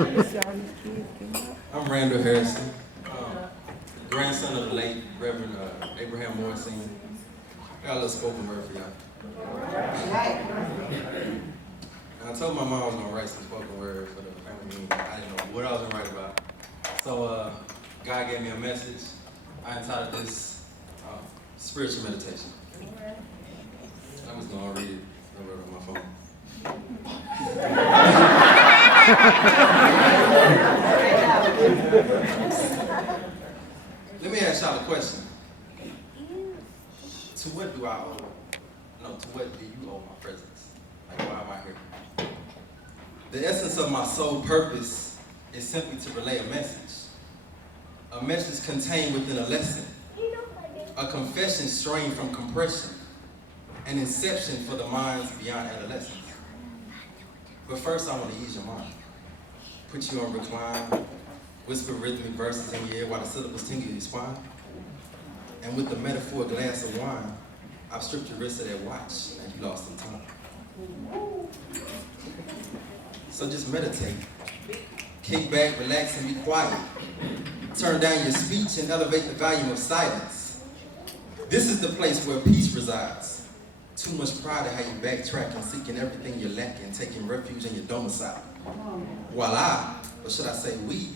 I'm Randall Hairston, grandson of the late Reverend Abraham Moore Sr. Got a little spoken word for y'all. And I told my mom I was gonna write some spoken word for the family meeting. I didn't know what I was gonna write about. So God gave me a message. I entitled this Spiritual Meditation. I'm just gonna read it. I wrote it on my phone. Let me ask y'all a question. To what do I owe? No, to what do you owe my presence? Like, why am I here? The essence of my sole purpose is simply to relay a message. A message contained within a lesson. A confession strained from compression. An inception for the minds beyond adolescence. But first, I want to ease your mind. Put you on recline, whisper rhythmic verses in your ear while the syllables tingle your spine. And with the metaphor glass of wine, I've stripped your wrist of that watch and you lost some time. So just meditate. Kick back, relax, and be quiet. Turn down your speech and elevate the volume of silence. This is the place where peace resides. Too much pride in how you backtrack and seeking everything you're lacking, taking refuge in your domicile. While I, or should I say we,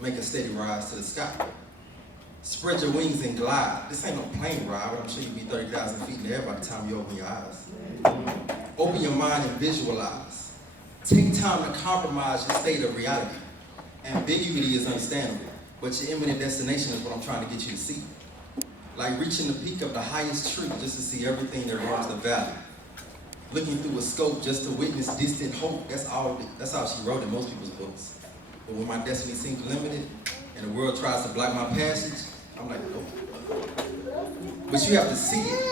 make a steady rise to the sky. Spread your wings and glide. This ain't no plane ride, but I'm sure you'll be 30,000 feet in the air by the time you open your eyes. Open your mind and visualize. Take time to compromise your state of reality. Ambiguity is understandable, but your imminent destination is what I'm trying to get you to see. Like reaching the peak of the highest tree just to see everything that runs the valley. Looking through a scope just to witness distant hope. That's how she wrote in most people's books. But when my destiny seems limited and the world tries to block my passage, I'm like, nope. But you have to see it.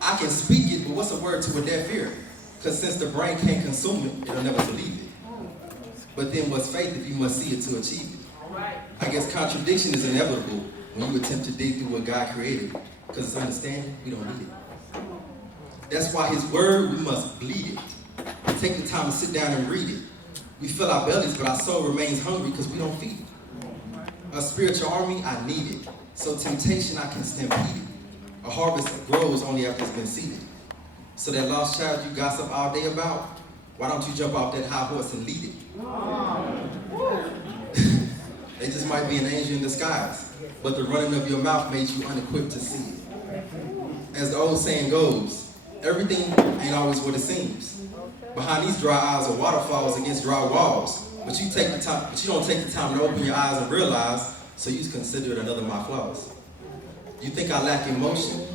I can speak it, but what's a word to a deaf ear? Because since the brain can't consume it, it'll never believe it. But then what's faith if you must see it to achieve it? I guess contradiction is inevitable when you attempt to dig through what God created. Because it's understanding, we don't need it. That's why his word, we must bleed it. Take the time to sit down and read it. We fill our bellies, but our soul remains hungry because we don't feed it. A spiritual army, I need it. So temptation, I can stampede it. A harvest grows only after it's been seeded. So that lost child you gossip all day about, why don't you jump off that high horse and lead it? They just might be an angel in disguise, but the running of your mouth made you unequipped to see it. As the old saying goes, everything ain't always what it seems. Behind these dry eyes are waterfalls against dry walls. But you don't take the time to open your eyes and realize, so you consider it another of my flaws. You think I lack emotion,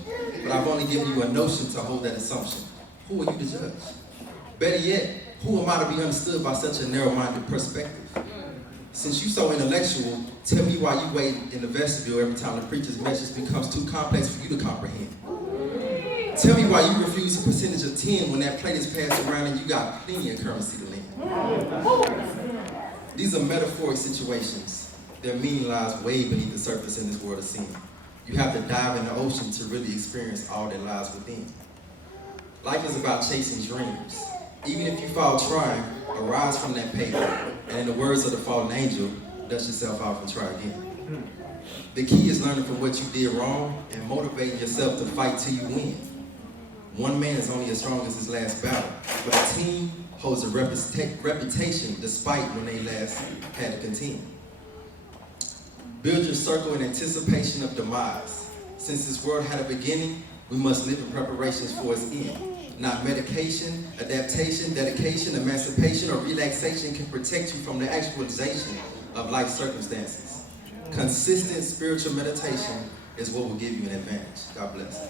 but I've only given you a notion to hold that assumption. Who are you to judge? Better yet, who am I to be understood by such a narrow-minded perspective? Since you're so intellectual, tell me why you wait in the vestibule every time the preacher's message becomes too complex for you to comprehend. Tell me why you refuse a percentage of 10 when that plate is passed around and you got plenty of currency to lend. These are metaphoric situations. Their meaning lies way beneath the surface in this world of sin. You have to dive in the ocean to really experience all that lies within. Life is about chasing dreams. Even if you fall trying, arise from that paper, and in the words of the fallen angel, dust yourself off and try again. The key is learning from what you did wrong and motivating yourself to fight till you win. One man is only as strong as his last battle, but a team holds a reputation despite when they last had to contend. Build your circle in anticipation of demise. Since this world had a beginning, we must live in preparations for its end. Not medication, adaptation, dedication, emancipation, or relaxation can protect you from the actualization of life circumstances. Consistent spiritual meditation is what will give you an advantage. God bless.